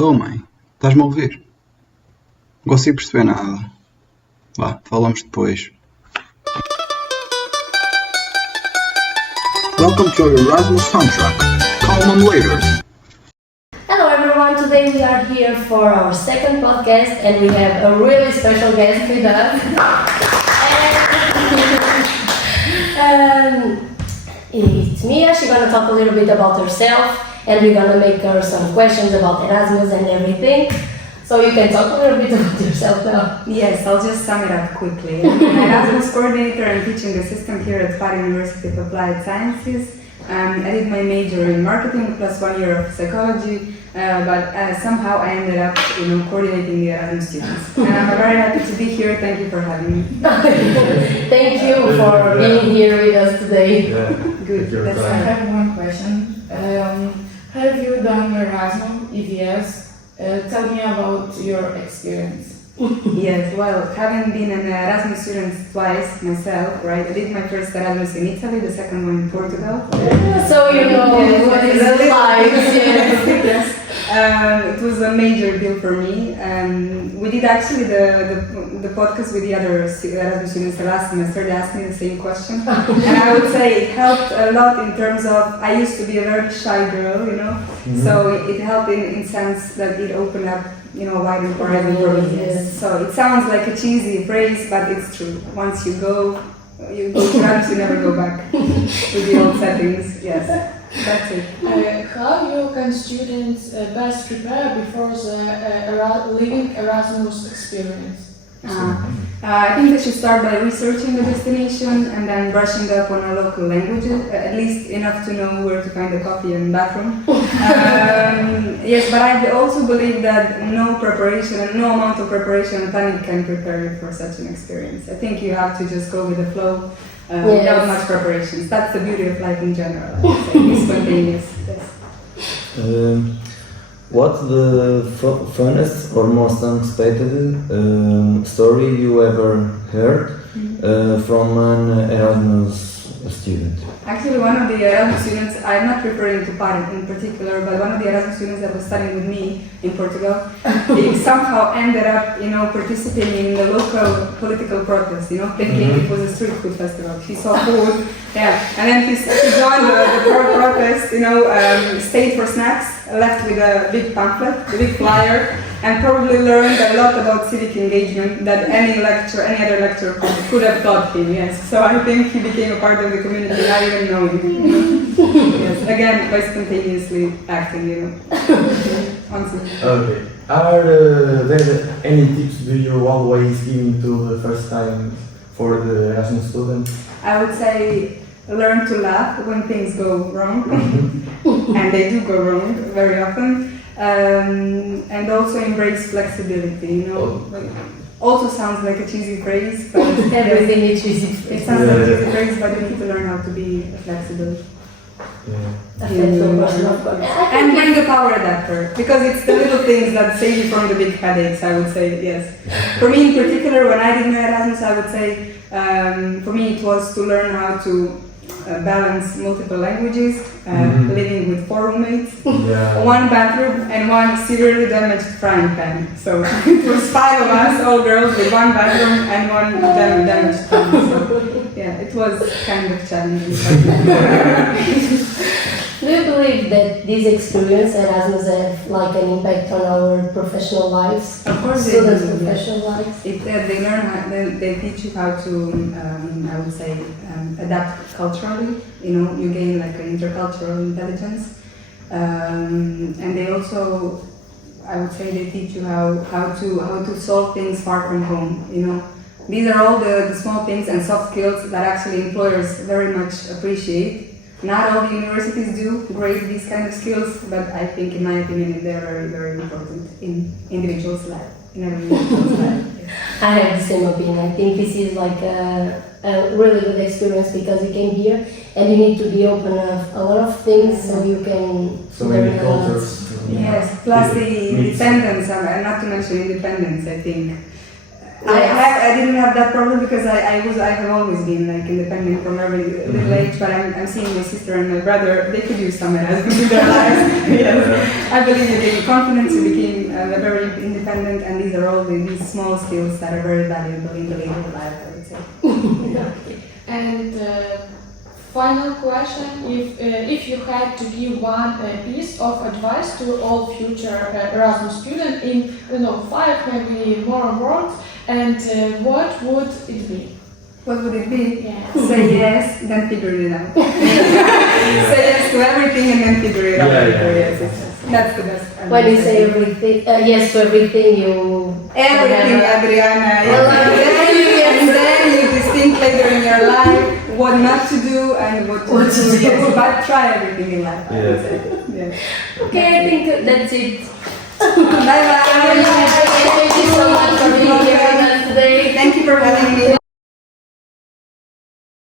Estou, mãe. Estás-me a ouvir? Não consigo perceber nada. Vá, falamos depois. Welcome to Erasmus Soundtrack. Call on later. Hello everyone, today we are here for our second podcast and we have a really special guest with us. It's Mia, she's gonna talk a little bit about herself and we're gonna make her some questions about Erasmus and everything. So you can talk a little bit about yourself now. Yes, I'll just sum it up quickly. I'm an Erasmus Coordinator and teaching assistant here at Par University of Applied Sciences. I did my major in marketing plus 1 year of psychology, but somehow I ended up, coordinating the Erasmus students. And I'm very happy to be here. Thank you for having me. Thank you for being here with us today. Yeah. Good. That's I have one question. Have you done Erasmus? If yes, tell me about your experience. Yes, well, having been an Erasmus student twice myself, right? I did my first Erasmus in Italy, the second one in Portugal. So you know what is it like. Yes. It was a major deal for me. We did actually the podcast with the other Erasmus students the last semester. They asked me the same question, and I would say it helped a lot in terms of I used to be a very shy girl, Mm-hmm. so it helped in sense that it opened up, wider horizon for me. Yes. So it sounds like a cheesy phrase, but it's true. Once you go to Erasmus, you never go back to the old settings. Yes, that's it. How can students best prepare before the living Erasmus experience? I think they should start by researching the destination and then brushing up on our local languages, at least enough to know where to find a coffee and bathroom. Yes, but I also believe that no preparation and no amount of preparation and planning can prepare you for such an experience. I think you have to just go with the flow without much preparations. That's the beauty of life in general. I would say. Be spontaneous. Yes. What's the funnest or most unexpected story you ever heard from an Erasmus student? Actually, one of the Erasmus students, I'm not referring to Par in particular, but one of the Erasmus students that was studying with me in Portugal, he somehow ended up, participating in the local political protest, thinking it was a street food festival. He saw food, and then he joined the protest, stayed for snacks, left with a big pamphlet, a big flyer, and probably learned a lot about civic engagement that any other lecturer could have taught him, yes. So I think he became a part of the community without even knowing. Yes, again, by spontaneously acting, Okay. Are there any tips do you always give to the first time for the Erasmus students? I would say learn to laugh when things go wrong, and they do go wrong very often. And also embrace flexibility, Also sounds like a cheesy phrase, but Everything is cheesy. it sounds like a cheesy phrase, but you need to learn how to be flexible. And bring a power adapter, because it's the little things that save you from the big headaches, I would say, yes. For me in particular, when I did my Erasmus, I would say, for me it was to learn how to balance multiple languages, living with 4 roommates, 1 bathroom and 1 severely damaged frying pan. So it was 5 of us, all girls, with 1 bathroom and 1 damaged pan. So yeah, it was kind of challenging. Do you believe that this experience Erasmus have like an impact on our professional lives? Of course, students' professional lives. They learn, they teach you how to, I would say, adapt culturally. You gain like an intercultural intelligence, and they also, I would say, they teach you how to solve things far from home. These are all the small things and soft skills that actually employers very much appreciate. Not all the universities do grade these kind of skills, but I think, in my opinion, they're very, very important in individuals' life. In every individual's life. Yes. I have the same opinion. I think this is like a really good experience because you came here and you need to be open of a lot of things so you can So many cultures. Yes, plus the independence, and not to mention independence, I think. I didn't have that problem because I have always been like independent from every little age, but I'm seeing my sister and my brother, they could use some Erasmus in their lives. Yes. I believe you gained confidence, you became very independent, and these are all these small skills that are very valuable in the later life, I would say. And final question, if you had to give one piece of advice to all future Erasmus students in, 5 maybe more words, and what would it be? What would it be? Yeah. Say yes, then figure it out. Say yes to everything and then figure it out. Yes. That's the best. When you say everything, yes to everything, you... Everything, Adriana. And then you distinct later in your life what not to do and what to do. But try everything in life. Yes. Okay, I think that's it. Bye-bye. Thank you so much for being here with us today. Thank you for having me.